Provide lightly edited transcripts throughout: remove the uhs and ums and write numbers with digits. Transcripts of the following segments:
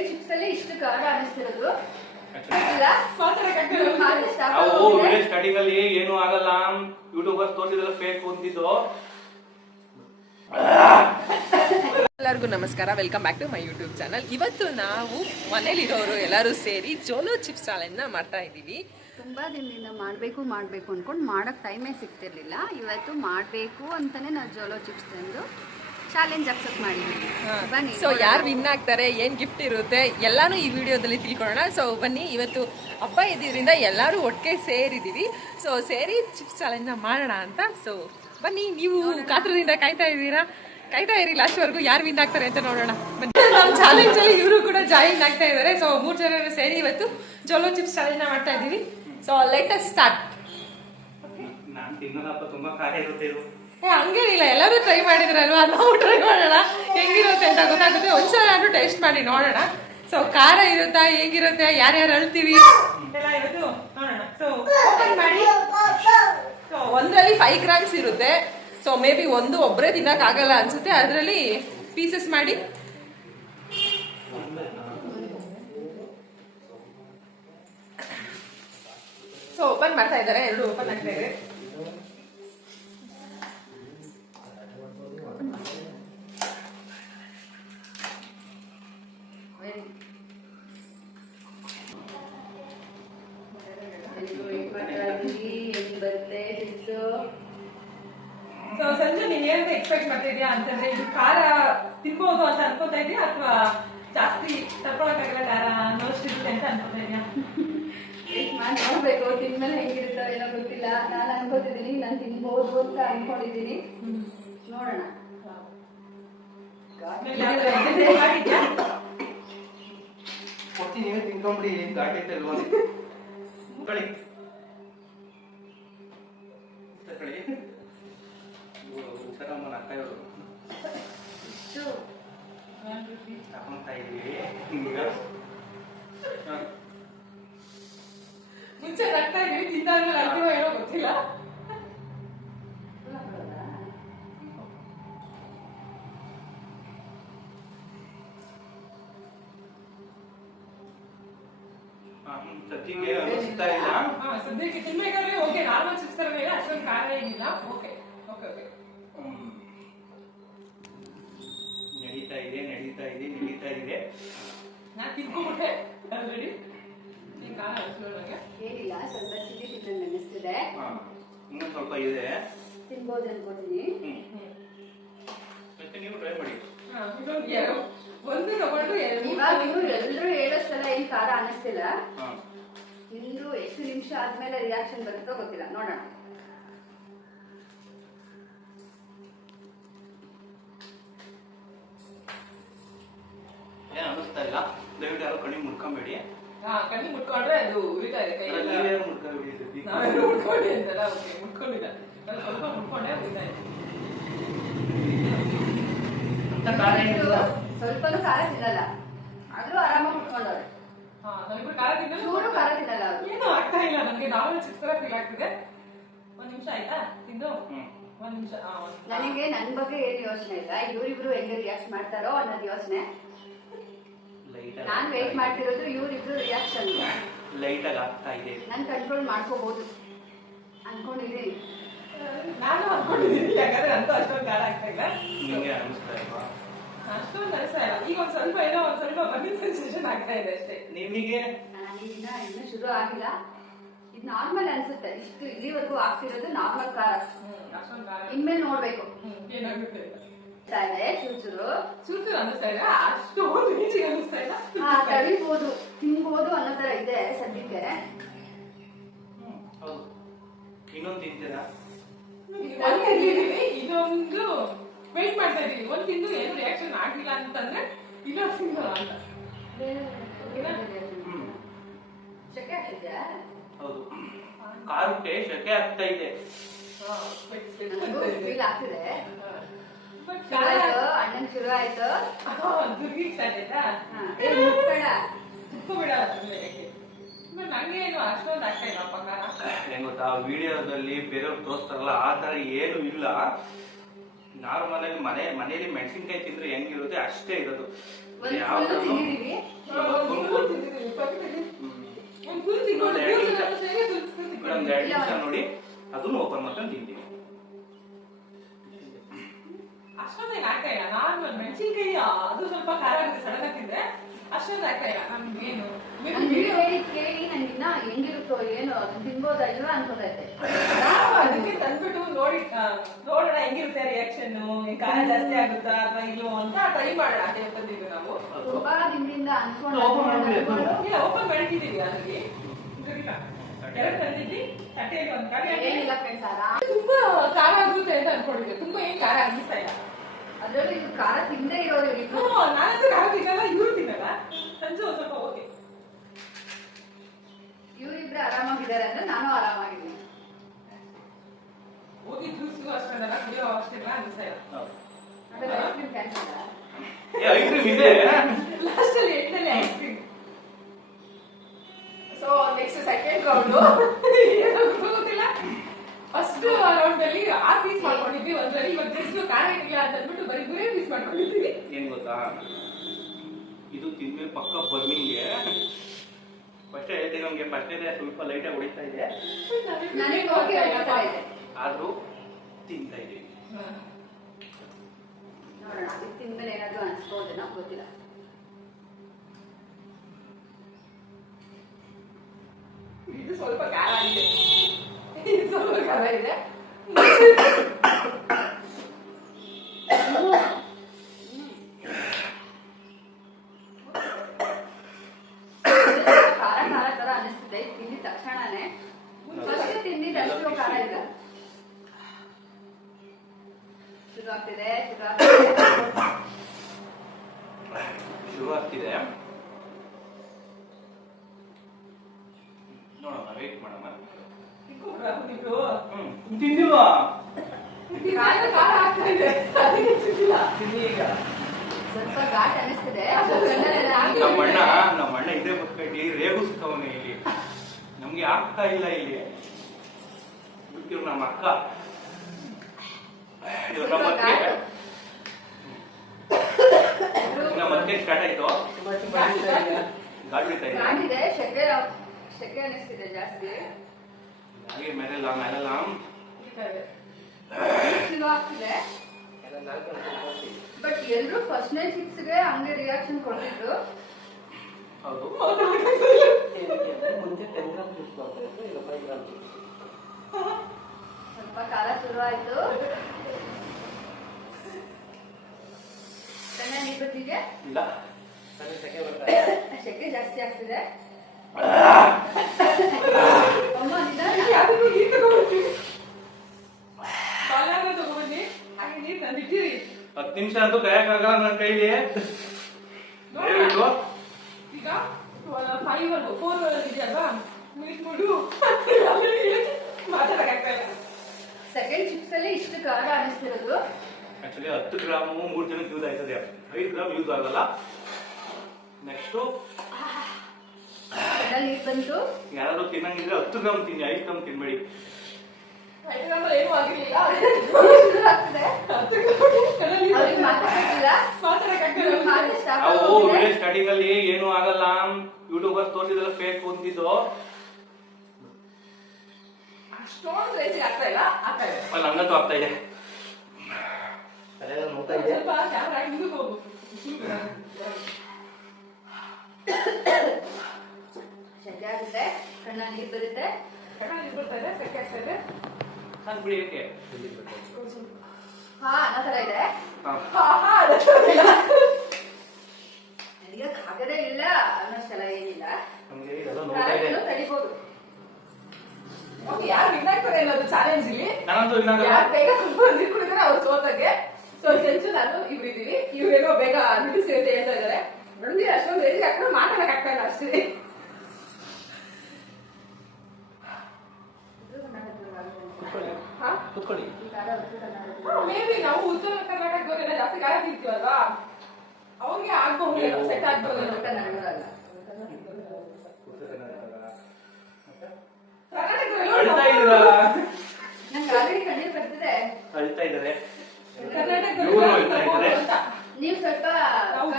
Chips ಅಲ್ಲಿ ಇಷ್ಟು ಖಾರ ಅನಿಸ್ತಿರೋದು. ಸ್ಟಾರ್ಟಿಂಗ್ ಅಲ್ಲಿ ಏನು ಆಗಲ್ಲ, ಯೂಟ್ಯೂಬರ್ಸ್ ತೋರಿಸಿದ್ರೆ ಫೇಕ್ ಅಂತಿದ್ದು. ಎಲ್ಲರಿಗೂ ನಮಸ್ಕಾರ, welcome back to my YouTube channel. ಇವತ್ತು ನಾವು ಮನೇಲಿರೋರು ಎಲ್ಲರೂ ಸೇರಿ ಜೋಲೋ ಚಿಪ್ಸ್ ಚಾಲೆಂಜ್ನ ಮಾಡ್ತಾ ಇದ್ದೀವಿ. ತುಂಬಾ ದಿನದಿಂದ ಮಾಡಬೇಕು ಅನ್ಕೊಂಡು ಮಾಡೋಕ್ಕೆ ಟೈಮೇ ಸಿಗ್ತಿರ್ಲಿಲ್ಲ. ಇವತ್ತು ಮಾಡಬೇಕು ಅಂತಾನೆ ನಾವು ಜೋಲೋ ಚಿಪ್ಸ್ ತಂದು ಚಾಲೆಂಜ್ ಅಕ್ಸೆಪ್ಟ್ ಮಾಡಿದ್ದೀವಿ. ಬನ್ನಿ, ಸೊ ಯಾರು ವಿನ್ ಆಗ್ತಾರೆ, ಏನು ಗಿಫ್ಟ್ ಇರುತ್ತೆ ಎಲ್ಲಾನು ಈ ವಿಡಿಯೋದಲ್ಲಿ ತಿಳ್ಕೊಳ್ಳೋಣ. ಸೊ ಬನ್ನಿ, ಇವತ್ತು ಹಬ್ಬ ಇದ್ದಿದ್ದರಿಂದ ಎಲ್ಲರೂ ಒಟ್ಟಿಗೆ ಸೇರಿದ್ದೀವಿ. ಸೊ ಸೇರಿ ಚಿಪ್ಸ್ ಚಾಲೆಂಜ್ನ ಮಾಡೋಣ ಅಂತ. ಸೊ ಬನ್ನಿ, ನೀವು ಕಾತ್ರದಿಂದ ಕಾಯ್ತಾ ಇರಿ ಲಾಸ್ಟ್ವರೆಗೂ ಯಾರು ವಿನ್ ಆಗ್ತಾರೆ ಅಂತ ನೋಡೋಣ. ಬನ್ನಿ, ನಮ್ಮ ಚಾಲೆಂಜಲ್ಲಿ ಇವರು ಕೂಡ ಜಾಯಿನ್ ಆಗ್ತಾ ಇದ್ದಾರೆ. ಸೊ 3 ಜನ ಸೇರಿ ಇವತ್ತು ಜೋಲೋ ಚಿಪ್ಸ್ ಚಾಲೆಂಜ್ನ ಮಾಡ್ತಾ ಇದ್ದೀವಿ. So let us start. ನಾನು ತಿನ್ನೋದಪ್ಪ, ತುಂಬಾ ಖಾರ ಇರುತ್ತೆ ಇದು. ಹಂಗೇನಿಲ್ಲ, ಎಲ್ಲರೂ ಟ್ರೈ ಮಾಡಿದ್ರಲ್ವಾ, ನಾವು ಟ್ರೈ ಮಾಡೋಣ ಹೆಂಗಿರುತ್ತೆ ಅಂತ ಗೊತ್ತಾಗುತ್ತೆ. ಒಂದ್ಸಲ ನಾನು ಟೇಸ್ಟ್ ಮಾಡಿ ನೋಡೋಣ. ಸೊ ಖಾರ ಇರುತ್ತಾ, ಹೇಗಿರುತ್ತೆ, ಯಾರ್ಯಾರು ಅಳ್ತೀವಿ ಎಲ್ಲ ಇವತ್ತು ನೋಡೋಣ. ಸೊ ಓಪನ್ ಮಾಡಿ. ಸೊ ಒಂದ್ರಲ್ಲಿ 5 ಗ್ರಾಮ್ಸ್ ಇರುತ್ತೆ. ಸೊ ಮೇ ಬಿ ಒಬ್ಬರೇ ತಿನ್ನಕ್ ಆಗಲ್ಲ ಅನ್ಸುತ್ತೆ, ಅದರಲ್ಲಿ ಪೀಸಸ್ ಮಾಡಿ. ಸೊ ಓಪನ್ ಮಾಡ್ತಾ ಇದ್ದಾರೆ, 2 ಓಪನ್ ಆಗ್ತಾ ಇದೆ. ಸೊ ಸಂಜೆ ನೀನ್ ಏನಂತ ಎಕ್ಸ್ಪೆಕ್ಟ್ ಮಾಡ್ತಿದ್ಯಾ ಅಂತಂದ್ರೆ, ಇದು ಖಾರ ತಿನ್ಬಹುದು ಅಂತ ಅನ್ಕೋತಾ ಇದೀಯಾ ಅಥವಾ ಜಾಸ್ತಿ ತಡ್ಕೊಳಕ್ಕಾಗಲ್ಲ ಖಾರ ಅನ್ನೋಷ್ಟಿರುತ್ತೆ ಅಂತ ಅನ್ಕೋತಾ ಇದೀಯಾ? ನೋಡ್ಬೇಕು, ತಿನ್ಮೇಲೆ ಹೆಂಗಿರುತ್ತೋ ಏನೋ ಗೊತ್ತಿಲ್ಲ. ನಾನು ಅನ್ಕೋತಿದ್ದೀನಿ ನಾನು ತಿನ್ಬಹುದು ಅಂತ ಅನ್ಕೊಂಡಿದ್ದೀನಿ. ನೋಡೋಣ. ನೀವೇ ತಿನ್ಕೊಂಬಿಡಿ, ಘಾಟಿ ಐತೆ ಅಲ್ವಾ? ಕಳಿ ಹುಷಾರಮ್ಮನ ಅಕ್ಕಯ್ಯವರು ತಗೊಂತಾ ಇದೀವಿ. ಮುಂಚೆ ನಗ್ತಾ ಇದೀವಿ, ತಿಂದಾದ್ಮೇಲೆ ಅರ್ಥ ಏನೋ ಗೊತ್ತಿಲ್ಲ. ಸದ್ಯಕ್ಕೆ ಅನಿಸ್ತಾ ಇಲ್ಲ. ಸದ್ಯಕ್ಕೆ ತಿನ್ಬೇಕಾದ್ರೆ ಓಕೆ, ನಾರ್ಮಲ್ ಚಿಪ್ಸ್ ತರ ಬೇಗ ಅಷ್ಟೊಂದು ಖಾರ ಏನಿಲ್ಲ. Okay okay okay. ನಡೀತಾ ಇದೆ. ನಾನು ತಿನ್ಕೊಂಡ್ಬಿಟ್ಟೆ ಆಲ್ರೆಡಿ. ನೀನ್ ಖಾರ ಅನಿಸ್ಕೊಳ್ಳೋ ನನಗೆ ಏನಿಲ್ಲ, ಸ್ವಲ್ಪ ಸಿಹಿ ತಿನ್ನಂಗೆ ಅನಿಸ್ತಿದೆ. ಇನ್ನೊಂದು ಸ್ವಲ್ಪ ಇದೆ, ತಿನ್ಬೋದು ಅನ್ಕೋತೀನಿ. ಮತ್ತೆ ನೀವು ಟ್ರೈ ಮಾಡಿ. ಒಂದು ತಗೊಂಡು ಇವಾಗ ಎಲ್ರು ಹೇಳೋಷ್ಟೆಲ್ಲ ಏನ್ ಖಾರ ಅನಿಸ್ತಿಲ್ಲ. ಇನ್ನು ಎಷ್ಟು ನಿಮಿಷ ಆದ್ಮೇಲೆ ರಿಯಾಕ್ಷನ್ ಬರುತ್ತೋ ಗೊತ್ತಿಲ್ಲ, ನೋಡೋಣ. ಏನ್ ಅನಿಸ್ತಾ ಇಲ್ಲ, ದಯವಿಟ್ಟು ಯಾರು ಕಣ್ಣಿ ಮುಡ್ಕೊಂಬೇಡಿ. ಕಣ್ಣಿ ಮುಟ್ಕೊಂಡ್ರೆ ಅದು ಉರಿತಾ ಇದೆ ಕೈಯಲ್ಲಿ. ನಾವೆಲ್ಲ ಮುಟ್ಕೊಂಡಿ ಅಂತಲ್ಲ, ಓಕೆ ಮುಟ್ಕೊಂಡಿಲ್ಲ. ನಾನು ಸ್ವಲ್ಪ ಮುಟ್ಕೊಂಡೆ ಉರಿತಾ ಇದೆ. ಸ್ವಲ್ಪನೂ ಖಾರ ತಿನ್ನಲ್ಲ, ಆದ್ರೂ ಆರಾಮಾಗಿ ಮುಟ್ಕೊಂಡವ್ರೆ. ನಾವಿಬ್ರು ಖಾರ ತಿನ್ನಲ್ಲ, ಚೂರು ಖಾರ ತಿನ್ನಲ್ಲ. ಏನು ಆಗ್ತಾ ಇಲ್ಲ ನನಗೆ, ನಾರ್ಮಲ್ ಚಿಪ್ಸ್ ತರ ಫೀಲ್ ಆಗ್ತಿದೆ. 1 ನಿಮಿಷ ಆಯ್ತಾ ತಿಂದು? 1 ನಿಮಿಷ. ನನಗೆ ನನ್ ಬಗ್ಗೆ ಏನು ಯೋಚನೆ ಇಲ್ಲ, ಇವರಿಬ್ರು ಹೆಂಗೆ ರಿಯಾಕ್ಟ್ ಮಾಡ್ತಾರೋ ಅನ್ನೋದು ಯೋಚನೆ. ನಾನ್ ವೇಟ್ ಮಾಡ್ತಿರೋದು ಇವರಿಬ್ರು ರಿಯಾಕ್ಷನ್. ಲೈಟ್ ಆಗಿ ಆಗ್ತಾ ಇದೆ. ನಾನು ಕಂಟ್ರೋಲ್ ಮಾಡ್ಕೋಬಹುದು ಅನ್ಕೊಂಡಿದ್ದೀನಿ. ನಾನು ಅನ್ಕೊಂಡಿದ್ದೀನಿ, ಯಾಕಂದ್ರೆ ಅಂತೂ ಅಷ್ಟೊಂದು ಖಾರ ಆಗ್ತಾ ಇಲ್ಲ. ನಿಮ್ಗೆ ಅನಿಸ್ತಾ ಇಲ್ವಾ? ಅಷ್ಟೊಂದು ಅನಿಸ್ತಾ ಇಲ್ಲ. ಈಗ ಒಂದ್ ಸ್ವಲ್ಪ ಬರ್ನಿಂಗ್ ಸೆನ್ಸೇಷನ್ ಆಗ್ತಾ ಇದೆ ಅಷ್ಟೇ. ನಿಮಗೆ ಇನ್ನ ಶುರು ಆಗಿಲ್ಲ, ಇದು ನಾರ್ಮಲ್ ಅನ್ಸುತ್ತೆ. ಇಷ್ಟು ಇಲ್ಲಿವರೆಗೂ ಆಗ್ತಿರೋದು ನಾರ್ಮಲ್ ಖಾರ. ಅಷ್ಟೊಂದು ಖಾರ ಇನ್ಮೇಲೆ ನೋಡ್ಬೇಕು ಏನಾಗುತ್ತೆ. ಚೂರು ಅನಿಸ್ತಾ ಇಲ್ಲ, ಅಷ್ಟೊಂದು ರೇಂಜಿಗೆ ಅನಿಸ್ತಾ ಇಲ್ಲ. ತಡಿಬಹುದು, ತಿನ್ಬಹುದು ಅನ್ನೋ ತರ ಇದೆ ಸದ್ಯಕ್ಕೆ. ಹೌದು, ಇನ್ನೊಂದು ತಿಂತೀರಾ? ಇದೊಂದು ವೇಟ್ ಮಾಡ್ತಾ ಇದೀವಿ. ಒಂದು ತಿಂದು ಏನು ರಿಯಾಕ್ಷನ್ ಆಗಿಲ್ಲ ಅಂತಂದ್ರೆ ಇನ್ನೊಂದು ತಿನ್ನಲ್ಲ ಅಂತ. ಶೆಕೆ ಆಗ್ತಿದ್ಯಾ? ಹೌದು, ಖಾರಕ್ಕೆ ಶೆಕೆ ಆಗ್ತಾ ಇದೆ. ಫೀಲ್ ಆಗ್ತಿದೆ. ಅಣ್ಣನ್ ಶುರು ಆಯ್ತು, ದುರ್ಗಿ ಸ್ಟಾರ್ಟ್ ಆಯ್ತಾ? ತುಪ್ಪ ನಂಗೆ ಏನು ಅಷ್ಟೊಂದು ಆಗ್ತಾ ಇಲ್ಲಪ್ಪ ಖಾರ. ಹೆಂಗ್ ಗೊತ್ತಾ, ವಿಡಿಯೋದಲ್ಲಿ ಬೇರೆಯವ್ರು ತೋರಿಸ್ತಾರಲ್ಲ ಆ ತರ ಏನು ಇಲ್ಲ. ನಾರ್ಮಲ್ ಆಗಿ ಮನೆಯಲ್ಲಿ ಮೆಣಸಿನ್ಕಾಯಿ ತಿಂದ್ರೆ ಹೆಂಗಿರುತ್ತೆ ಅಷ್ಟೇ ಇರೋದು. ಒಂದು ಯಾವ ಫುಲ್ಲು ಥರನೂ ತಿಂದಿದ್ದೀವಿ. ಒಂದ್ 2 ನಿಮಿಷ ನೋಡಿ ಅದನ್ನು ಓಪನ್ ಮಾಡ್ಕೊಂಡು ತಿಂತೀವಿ. ಅಷ್ಟೊಂದೇನು ಹಾಕಯ್ಯ, ನಾರ್ಮಲ್ ಮೆಣಸಿನ್ಕಾಯಿ ಅದು ಸ್ವಲ್ಪ ಖಾರ ಆಗುತ್ತೆ ಸಡನ್ ಆಗ್ತಿದ್ರೆ, ಅಷ್ಟೊಂದು ಹಾಕಯ್ಯ. ನಮ್ಗೇನು ನನ್ ವಿಡಿಯೋ ಕೇಳಿ ನಂಗಿನ್ನ ಹೆಂಗಿರುತ್ತೋ ಏನೋ ಅದನ್ನ ತಿನ್ಬೋದಲ್ವಾ ಅನ್ಕೋತೈತೆ. ನಾವು ಅದಕ್ಕೆ ತಂದ್ಬಿಟ್ಟು ನೋಡೋಣ ಹೆಂಗಿರುತ್ತೆ ರಿಯಾಕ್ಷನ್, ಖಾರ ಜಾಸ್ತಿ ಆಗುತ್ತಾ ಅಥವಾ ಇಲ್ವೋ ಅಂತ ಟ್ರೈ ಮಾಡೋಣ ಅಂತ ಹೇಳ್ತಿದ್ವಿ ನಾವು. ತುಂಬಾ ದಿನದಿಂದ ಇಲ್ಲ, ಓಪನ್ ಮಾಡಿಟ್ಟಿದೀವಿ ಅಲ್ಲಿ. ಎರಡು ತಂದಿದ್ವಿ, ತಟ್ಟೆಯಲ್ಲಿ ಒಂದು ಖಾಲಿ ಏನಿಲ್ಲ ಫ್ರೆಂಡ್ಸ್, ಆರಾಮ್. ತುಂಬಾ ಖಾರ ಆಗುತ್ತೆ ಅಂತ ಅನ್ಕೊಂಡಿದ್ವಿ. ತುಂಬಾ ಏನ್ ಖಾರ ಅನ್ನಿಸ್ತಾ ಇಲ್ಲ. ಅದ್ರಲ್ಲೂ ಇದು ಖಾರ ತಿಂದೇ ಇರೋರು ಇವ್ರು. ನಾನಂತೂ ಖಾರ ತಿನ್ನಲ್ಲ, ಇವ್ರು ತಿನ್ನಲ್ಲ. ಸಂಜೆ ಒಂದ್ ಸ್ವಲ್ಪ ಓಕೆ. ಇವ್ರಿಬ್ರೆ ಆರಾಮಾಗಿದ್ದಾರೆ ಅಂದ್ರೆ ನಾನು ಆರಾಮಾಗಿದ್ದೀನಿ. ಹೋಗಿ ಜ್ಯೂಸು ಅಷ್ಟೊಂದಲ್ಲ, ಕುಡಿಯೋ ಅಷ್ಟೆಲ್ಲ ಅನ್ನಿಸ್ತಾ ಇಲ್ಲ. ಆಮೇಲೆ ice cream cancel. Ice cream ಇದೆ ಲಾಸ್ಟ್ ಅಲ್ಲಿ ಎಂಟನೇ ice cream. So next second round ಗೊತ್ತಿಲ್ಲ. ಫಸ್ಟ್ ರೌಂಡ್ ಅಲ್ಲಿ 6 ಪೀಸ್ ಮಾಡ್ಕೊಂಡಿದ್ವಿ ಒಂದ್ರಲ್ಲಿ. ಇವಾಗ ಜಸ್ಟ್ ಖಾರ ಇಲ್ಲ ಅಂತ ಅಂದ್ಬಿಟ್ಟು ಬರೀ 3 ಪೀಸ್ ಮಾಡ್ಕೊಂಡಿದ್ವಿ. ಏನ್ ಗೊತ್ತಾ, ಇದು ತಿಂದ್ಮೇಲೆ ಪಕ್ಕ ಬರ್ನಿಂಗ್ಗೆ ಫಸ್ಟ್ ಹೇಳ್ತೀನಿ, ನಮ್ಗೆ ಫಸ್ಟ್ ಸ್ವಲ್ಪ ಲೈಟ್ ಆಗಿ ಹೊಡಿತಾ ಇದೆ, ನನಗೆ ಓಕೆ ಆಗ್ತಾ ಇದೆ. ಆದ್ರೂ ತಿಂತಾ ಇದೀವಿ. ನೋಡೋಣ ಇದು ತಿಂದ್ಮೇಲೆ ಏನಾದ್ರು ಅನ್ಸ್ಬೋದೇನೋ ಗೊತ್ತಿಲ್ಲ. ಇದು ಸ್ವಲ್ಪ ಖಾರ ಇದೆ, ಇದು ಸ್ವಲ್ಪ ಖಾರ ಇದೆ. ಖಾರ ಖಾರ ತರ ಅನಿಸ್ತಿದೆ ತಿಂದಿದ ತಕ್ಷಣನೇ. ಫಸ್ಟ್ ತಿಂದಿದ್ದು ಅಷ್ಟು ಖಾರ ಇಲ್ಲ. ಶುರು ಆಗ್ತಿದೆ ಶುರು ಆಗ್ತಿದೆ. ನೋಡೋಣ, ವೇಟ್ ಮಾಡೋಣ. ತಿಂದಿಲ್ವಾ? ಖಾರ ಆಗ್ತಾ ಇದೆ, ಅದಕ್ಕೆ ತಿಂದಿಲ್ಲ. ತಿನ್ನಿ ಈಗ. ಸ್ವಲ್ಪ ಘಾಟ್ ಅನಿಸ್ತಿದೆ. ನಮ್ಮ ಅಣ್ಣ ಇದೇ ಬದುಕಿ ರೇಗಿಸ್ತವನೆ ಇಲ್ಲಿ. ನಮ್ಗೆ ಆಗ್ತಾ ಇಲ್ಲ ಇಲ್ಲಿ. ಬಿಟ್ಟಿರು ನಮ್ಮ ಅಕ್ಕ, ಮತ್ತೆ ಸ್ಟಾರ್ಟ್ ಆಯ್ತು. ಗಾಡಿ ಬಿಡ್ತಾ ಇದೆ, ಘಾಟಿದೆ, ಶೆಕೆ ಅನಿಸ್ತಿದೆ ಜಾಸ್ತಿ. ಹಾಗೆ ಮೇಲೆಲ್ಲ ಶುರು ಆಗ್ತಿದೆ. ಬಟ್ ಎಲ್ರು ಫಸ್ಟ್ ನೈಟ್ 6ಗೆ ಹಂಗೆ ರಿಯಾಕ್ಷನ್ ಕೊಡ್ತಿದ್ರು. ಹೌದು. ಸ್ವಲ್ಪ ಕಾಲ ಶುರು ಆಯ್ತು. ನೀರ್ ಬತ್ತಿಗೆ ಇಲ್ಲ, ಶೆಕೆ ಜಾಸ್ತಿ ಆಗ್ತಿದೆ. ಅಮ್ಮ ನಿಧಾನ. ಅದಕ್ಕೂ ನೀರು ತಗೊಂಡ್ಬರ್ತೀವಿ, ಬಾಲ್ಯಾಗ ತಗೊಂಡ್ಬನ್ನಿ. ಹಾಗೆ ನೀರು ತಂದಿಟ್ಟಿರಿ. 10 ನಿಮಿಷ ಅಂತೂ ಕಾಯಕ್ಕಾಗಲ್ಲ ನನ್ನ ಕೈಲಿ. ದಯವಿಟ್ಟು ಈಗ 4 ಇದೆಯಲ್ವಾ, ಮೀಟ್ಬಿಡು. ಮಾತಾಡಕ್ಕಾಗ್ತಾ ಇಲ್ಲ. ಸೆಕೆಂಡ್ ಚಿಪ್ಸ್ ಅಲ್ಲಿ ಇಷ್ಟು ಖಾರ ಅನಿಸ್ತಿರೋದು. ಆಕ್ಚುಲಿ 10 ಗ್ರಾಮು 3 ಜನಕ್ಕೆ ಯೂಸ್ ಆಯ್ತದೆ, 5 ಗ್ರಾಮ್ ಯೂಸ್ ಆಗಲ್ಲ. ನೆಕ್ಸ್ಟ್ ನೀರ್ ಬಂತು. ಯಾರಾದ್ರೂ ತಿನ್ನಂಗಿದ್ರೆ 10 ಗ್ರಾಮ್ ತಿನ್ನಿ, 5 ಗ್ರಾಮ್ ತಿನ್ಬೇಡಿ. ಏನೂ ಆಗಿರ್ಲಿಲ್ಲ. ಶುರು ಆಗ್ತಿದೆ. ಅವ್ರಿಗೆ ಮಾತಾಡ್ತಿಲ್ಲ. ಅವು ವಿಡಿಯೋ ಸ್ಟಾರ್ಟಿಂಗ್ ಅಲ್ಲಿ ಏನು ಆಗಲ್ಲ, ಯೂಟ್ಯೂಬರ್ಸ್ ತೋರಿಸಿದ್ರೆ ಫೇಕ್ ಅಂತಿದ್ದು. ಅಷ್ಟೊಂದು ರೇಂಜಿಗೆ ಆಗ್ತಾ ಇಲ್ಲ, ಆಗ್ತಾ ಇದೆ. ನಂಗಂತೂ ಆಗ್ತಾ ಇದೆ. ಸ್ವಲ್ಪ ಕ್ಯಾಮ್ರಾ ಹಿಂದಕ್ಕೆ ಹೋಗು. ಶೆಕೆ ಆಗುತ್ತೆ, ಕಣ್ಣ ನೀರ್ ಬರುತ್ತೆ. ಕಣ್ಣಲ್ಲಿ ಬರ್ತಾ ಇದೆ, ಸೆಕೆ ಆಗ್ತಾ ಇದೆ. ನಾನು ಬಿಡಿ ಏಕೆ ಹಾ ಅನ್ನೋ ತರ ಇದೆ. ನನಗೆ ಆಗದೇ ಇಲ್ಲ ಅನ್ನೋಷ್ಟೆಲ್ಲ ಏನಿಲ್ಲ. ನಮ್ಗೆ ಇದೆಲ್ಲ ನೋಡ್ತಾ ಇದೆ. ತಡಿಬಹುದು. ಯಾರು ವಿನ್ ಆಗ್ತಾರೆ ಅನ್ನೋದು ಚಾಲೆಂಜ್ ಇಲ್ಲಿ. ನಾನಂತೂ ಯಾರು ಬೇಗ ನೀರು ಕುಡಿದ್ರೆ ಅವ್ರು ಸೋತಂಗೆ. ಸೊ ಸಂಜು ನಾನು ಇವ್ರಿದ್ದೀವಿ, ಇವ್ರೇನೋ ಬೇಗ ನಿಲ್ಲಿಸಿ ಅಂತ ಹೇಳ್ತಾ ಇದಾರೆ. ನೋಡಿ ಅಷ್ಟೊಂದು ರೇಂಜ್ ಹಾಕೊಂಡು ಮಾತಾಡಕ್ ಆಗ್ತಾ ಇಲ್ಲ ಅಷ್ಟೇ. ಕುತ್ಕೊಳ್ಳಿ. ಮೇಬಿ ನಾವು ಉತ್ತರ ಕರ್ನಾಟಕದವರೆಲ್ಲ ಜಾಸ್ತಿ ಖಾರ ತಿಂತೀವಲ್ವಾ, ಅವ್ರಿಗೆ ಆಗ್ಬಹುದು, ಸೆಟ್ ಆಗ್ಬಹುದು. ಅಳ್ತಾ ಇದ್ದೀರಾ? ನಂಗೆ ಆಲ್ರೆಡಿ ಕಣ್ಣೀರ್ ಬರ್ತಿದೆ. ಅಳ್ತಾ ಇದ್ದಾರೆ. ಕರ್ನಾಟಕದಲ್ಲಿ ಇವ್ರು ಅಳ್ತಾ ಇದ್ದಾರೆ. ನೀವು ಸ್ವಲ್ಪ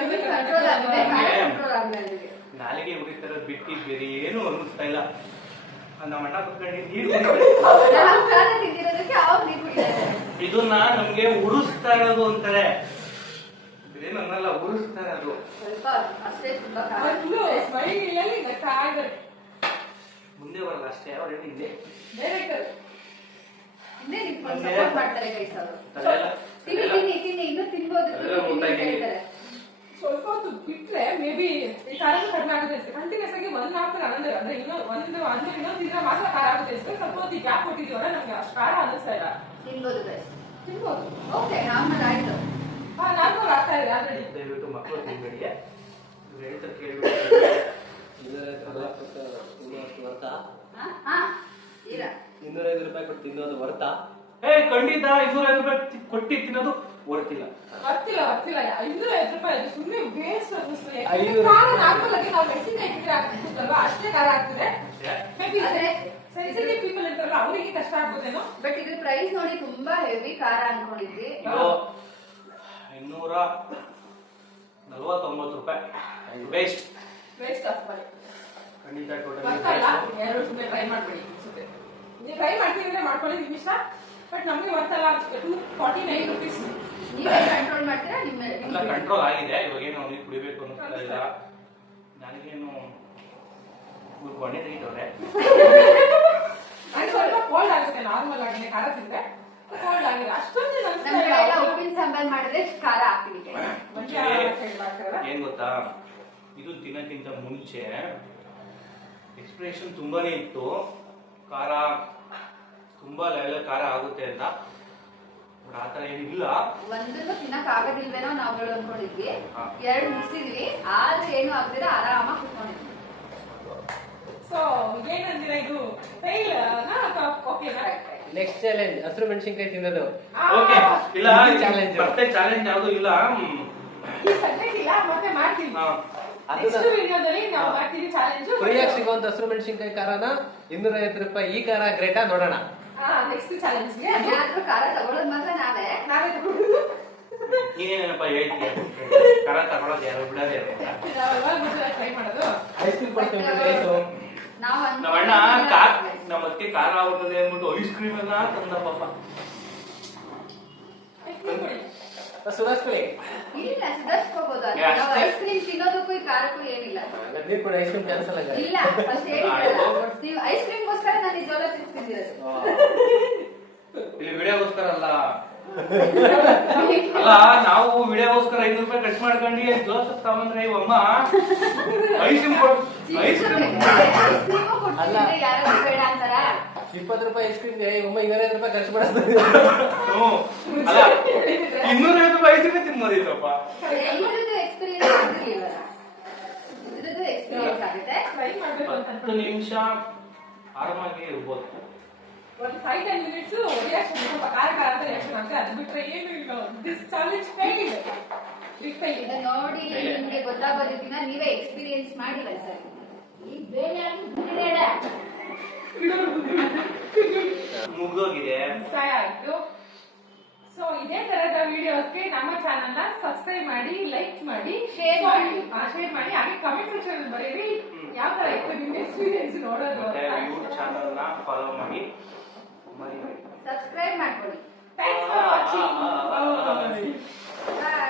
ಕಂಟ್ರೋಲ್ ಆಗಿದೆ, ಕಂಟ್ರೋಲ್ ಆಗಲಿಲ್ಲ. ನಾಲಿಗೆ ಉರಿತರ ಬಿಟ್ಟು ಬೇರೆ ಏನು ಅನ್ನಿಸ್ತಾ ಇಲ್ಲ. ನಮ್ಮ ಅಣ್ಣ ಕುತ್ಕೊಂಡು ನೀರು ನಾವು ಖಾರ ತಿಂದಿರೋದಕ್ಕೆ ಅವ್ರು ನೀರು ಕುಡಿತಾರೆ. ಇದನ್ನ ನಮ್ಗೆ ಉರಿಸ್ತಾ ಇರೋದು ಅಂತಾರೆ. ಏನನ್ನಲ್ಲ, ಉರಿಸ್ತಾ ಇರೋದು. ಸ್ವಲ್ಪ ಅಷ್ಟೇ, ತುಂಬಾ ಖಾರ. ಮುಂದೆ ಬರಲ್ಲ ಅಷ್ಟೇ, ಅವ್ರು ಹಿಂದೆ ಹಿಂದೆ ನಿಂತ್ಕೊಂಡು ಸಪೋರ್ಟ್ ಮಾಡ್ತಾರೆ ಗೈಸ್ ಅವರು. ತಿನ್ನಿ ತಿನ್ನಿ ತಿನ್ನಿ, ಇನ್ನೂ ತಿನ್ಬೋದು. ಸ್ವಲ್ಪ ಹೊತ್ತು ಬಿಟ್ರೆ ಮೇ ಬಿ ಈ ಖಾರ ಕಡಿಮೆ ಆಗುತ್ತೆ ಅಷ್ಟೇ. ಕಂಟಿನ್ಯೂಸ್ ಆಗಿ 1 hour ಅಂದ್ರೆ ಇನ್ನೊಂದು ದಿನ ಮಾತ್ರ ಖಾರ ಆಗುತ್ತೆ ಅಷ್ಟೇ. ಸ್ವಲ್ಪ ಹೊತ್ತು ಗ್ಯಾಪ್ ಕೊಟ್ಟಿದ್ದೀವಲ್ಲ, ನಮ್ಗೆ ಅಷ್ಟು ಖಾರ ಅನ್ನಿಸ್ತಾ ಇಲ್ಲ. ತಿನ್ಬೋದು ಗೈಸ್, ತಿನ್ಬೋದು. ಓಕೆ, ನಾರ್ಮಲ್ ಆಯ್ತು. ನಾರ್ಮಲ್ ಆಗ್ತಾ ಇದೆ ಆಲ್ರೆಡಿ. ದಯವಿಟ್ಟು ಮಕ್ಕಳು ತಿನ್ಬೇಡಿ, ಹೇಳ್ತಾರೆ ಕೇಳಿ. ಇಲ್ಲ 205 ರೂಪಾಯಿ ಕೊಟ್ಟು ತಿನ್ನೋದು ವರ್ತಾ? ಖಂಡಿತ 205 ರೂಪಾಯಿ ಕೊಟ್ಟು ತಿನ್ನೋದು ವರ್ತಿಲ್ಲ. ಬರ್ತಿಲ್ಲ 205 ರೂಪಾಯಿ ಅದು ಸುಮ್ಮನೆ ವೇಸ್ಟ್ ಅನ್ನಿಸ್ತದೆ. 500 ಖಾರ ನಾರ್ಮಲ್ ಆಗಿ ನಾವು ಮೆಣಸಿನಕಾಯಿ ಇಟ್ಟಿದ್ರೆ ಆಗ್ತಿತ್ತಲ್ವಾ, ಅಷ್ಟೇ ಖಾರ ಆಗ್ತದೆ. ಸೆನ್ಸಿಟಿವ್ ಪೀಪಲ್ ಇರ್ತಾರಲ್ಲ ಅವರಿಗೆ ಕಷ್ಟ ಆಗ್ಬೋದೇನೋ. ಬಟ್ ಇದು ಪ್ರೈಸ್ ನೋಡಿ ತುಂಬಾ ಹೆವಿ ಖಾರ ಅನ್ಕೊಂಡಿದ್ವಿ. 249 ರೂಪಾಯಿ ವೇಸ್ಟ್ ಆಫ್ ಮಾಡಿ. ಖಂಡಿತ ಟೋಟಲಿ ಯಾರು ಸುಮ್ಮನೆ ಟ್ರೈ ಮಾಡಬೇಡಿ. ನೀವು ಟ್ರೈ ಮಾಡ್ತೀವಿ ಮಾಡ್ಕೊಳ್ಳಿ, ನಿಮ್ಗೆ ಇಷ್ಟ. ಬಟ್ ನಮಗೆ ಬರ್ತಲ್ಲ 249 rupees. ನೀವೇ ಕಂಟ್ರೋಲ್ ಮಾಡ್ತೀರಾ? ಎಲ್ಲ ಕಂಟ್ರೋಲ್ ಆಗಿದೆ. ಇವಾಗೇನು ಅವ್ನಿಗೆ ಕುಡಿಬೇಕು ಅನ್ನಿಸ್ತಾ ಇಲ್ಲ. ನನಗೇನು ಕೊನೆ ತೆಗಿತವ್ರೆ. ನನಗೆ ಸ್ವಲ್ಪ ಕೋಲ್ಡ್ ಆಗುತ್ತೆ, ನಾರ್ಮಲ್ ಆಗಿ ಖಾರ ತಿಂದ್ರೆ ಕೋಲ್ಡ್ ಆಗಿದೆ. ಅಷ್ಟೊಂದು ಉಪ್ಪಿನ ಸಾಂಬಾರ್ ಮಾಡಿದ್ರೆ ಖಾರ ಹಾಕ್ತೀವಿ. ಏನ್ ಗೊತ್ತಾ, ಇದು ತಿನ್ನಕ್ಕಿಂತ ಮುಂಚೆ ಎಕ್ಸ್ಪ್ರೆಷನ್ ತುಂಬಾನೇ ಇತ್ತು, ಖಾರ ತುಂಬಾ ಲೆವೆಲ್ ಖಾರ ಆಗುತ್ತೆ ಅಂತ. ಆತರ ಏನಿಲ್ಲ. ಒಂದನ್ನು ತಿನ್ನಕ್ ಆಗೋದಿಲ್ವೇನೋ ನಾವುಗಳು ಅನ್ಕೊಂಡಿದ್ವಿ. 2 ಮುಗಿಸಿದ್ವಿ, ಆದ್ರೆ ಏನು ಆಗ್ದಿರ ಆರಾಮಾಗಿ ಕುತ್ಕೊಂಡಿದ್ವಿ. ಸೊ ಏನಂದಿರ, ಇದು ಫೇಲ್ ಓಕೆನಾ? ನೆಕ್ಸ್ಟ್ ಚಾಲೆಂಜ್ ಹಸಿರು ಮೆಣಸಿನಕಾಯಿ ತಿನ್ನೋದು. ಓಕೆ, ಇಲ್ಲ ಚಾಲೆಂಜ್ ಮತ್ತೆ ಚಾಲೆಂಜ್ ಯಾವುದು ಇಲ್ಲ. ಈ ಸಬ್ಜೆಕ್ಟ್ ಇಲ್ಲ, ಮತ್ತೆ ಮಾಡ್ತೀವಿ. ನೆಕ್ಸ್ಟ್ ವಿಡಿಯೋದಲ್ಲಿ ನಾವು ಮಾಡ್ತೀವಿ ಚಾಲೆಂಜ್. ಫ್ರೀಯಾಗಿ ಸಿಗುವಂತ ಹಸಿರು ಮೆಣಸಿನಕಾಯಿ ಖಾರನ 250 ರೂಪಾಯಿ. ಈ ಖಾರ ಗ್ರೇಟಾ ನೋಡೋಣ. ನೆಕ್ಸ್ಟ್ ಚಾಲೆಂಜ್ ಯಾರಾದ್ರೂ ಖಾರ ತಗೊಳ್ಳೋದು ಮಾತ್ರ ನಾವೇ ತಗೊಳ್ಳೋದು. ನೀನೇನಪ್ಪ ಹೇಳ್ತೀಯ, ಖಾರ ತಗೊಳ್ಳೋದು ಯಾರು ಬಿಡೋದೇ ಟ್ರೈ ಮಾಡೋದು. ಐಸ್ ಕ್ರೀಮ್ ಕೊಡ್ತೀವಿ. ನಮ್ಮ ಅಣ್ಣ ನಮ್ಮ ಅದಕ್ಕೆ ಖಾರ ಆಗುತ್ತದೆ ಅಂದ್ಬಿಟ್ಟು ಐಸ್ ಕ್ರೀಮ್ ಎಲ್ಲ ತಂದ ಪಾಪ. ಸುಧಾರಿಸ್ಕೊಳ್ಳಿ. ಇಲ್ಲ, ಸುಧಾರಿಸ್ಕೋಬಹುದು. ಐಸ್ ಕ್ರೀಮ್ ತಿನ್ನೋದಕ್ಕೂ ಈ ಖಾರಕ್ಕೂ ಏನಿಲ್ಲ. ನೀರು ಕೂಡ ಐಸ್ ಕ್ರೀಮ್ ಕ್ಯಾನ್ಸಲ್ ಆಗ. ಇಲ್ಲ, ಫಸ್ಟ್ ಹೇಳಿದ್ರಲ್ಲ, ನೀವು ಐಸ್ ಕ್ರೀಮ್ಗೋಸ್ಕರ ನಾನು ಈ ಜೋಳ ಚಿಪ್ಸ್ ತಿಂದಿರೋದು. ಇಲ್ಲಿ ವಿಡಿಯೋಗೋಸ್ಕರ ಅಲ್ಲ, ನಾವು ವಿಡಿಯೋಗೋಸ್ಕರ 5 ರೂಪಾಯಿ ಖರ್ಚು ಮಾಡ್ಕೊಂಡು ಜೋಸಫ್ ತಗೊಂಡ್ರೆ ಇವಮ್ಮ ಐಸ್ ಕ್ರೀಮ್ ಅಲ್ಲ, ಯಾರು ಬೇಡ ಅಂತಾರ. 20 ರೂಪಾಯಿ ಐಸ್ ಕ್ರೀಮ್ 250 ರೂಪಾಯಿ ಖರ್ಚು ಮಾಡಿಸ್ತಾರೆ. ಅಲ್ಲ, 250 ರೂಪಾಯಿ ಐಸ್ ಕ್ರೀಮ್ ತಿನ್ಬೋದಿತ್ತಪ್ಪ. ಇದ್ರದ್ದು ಎಕ್ಸ್ಪೀರಿಯನ್ಸ್ ಆಗಿರ್ಲಿಲ್ಲ, ಇದ್ರದ್ದು ಎಕ್ಸ್ಪೀರಿಯನ್ಸ್ ಆಗುತ್ತೆ. ಟ್ರೈ ಮಾಡಬೇಕು ಅಂತ 10 ನಿಮಿಷ ಆರಾಮಾಗಿ ಇರ್ಬೋದು. ಒಂದು 5-10 minutes ರಿಯಾಕ್ಷನ್, ಸ್ವಲ್ಪ ಖಾರ ಖಾರ ಅಂತ ರಿಯಾಕ್ಷನ್ ಆಗ್ತದೆ. ಅದು ಬಿಟ್ರೆ ಏನು ಇಲ್ಲ. This challenge failed. ಇದು ನೋಡಿ ನಿಮ್ಗೆ ಗೊತ್ತಾಗೋದು ದಿನ ನೀವೇ ಎಕ್ಸ್ಪೀರಿಯನ್ಸ್ ಮಾಡಿಲ್ಲ ಸರ್. ಈ ಬೇರೆ ಮುಗ್ದೋಗಿದೆ. ಆಯ್ತು. ಸೊ ಇದೇ ತರದ ವಿಡಿಯೋಸ್ಗೆ ನಮ್ಮ ಚಾನಲ್ ನ ಸಬ್ಸ್ಕ್ರೈಬ್ ಮಾಡಿ, ಲೈಕ್ ಮಾಡಿ, ಶೇರ್ ಮಾಡಿ, ಹಾಗೆ ಕಮೆಂಟ್ ಸೆಕ್ಷನ್ ಬರೀರಿ ಯಾವ ತರ ಇತ್ತು ನಿಮ್ಮ ಎಕ್ಸ್ಪೀರಿಯನ್ಸ್ ನೋಡೋದು. ಯೂಟ್ಯೂಬ್ ಚಾನಲ್ ನ ಫಾಲೋ ಮಾಡಿ, ಸಬ್ಸ್ಕ್ರೈಬ್ ಮಾಡ್ಕೊಳ್ಳಿ. Thanks for watching.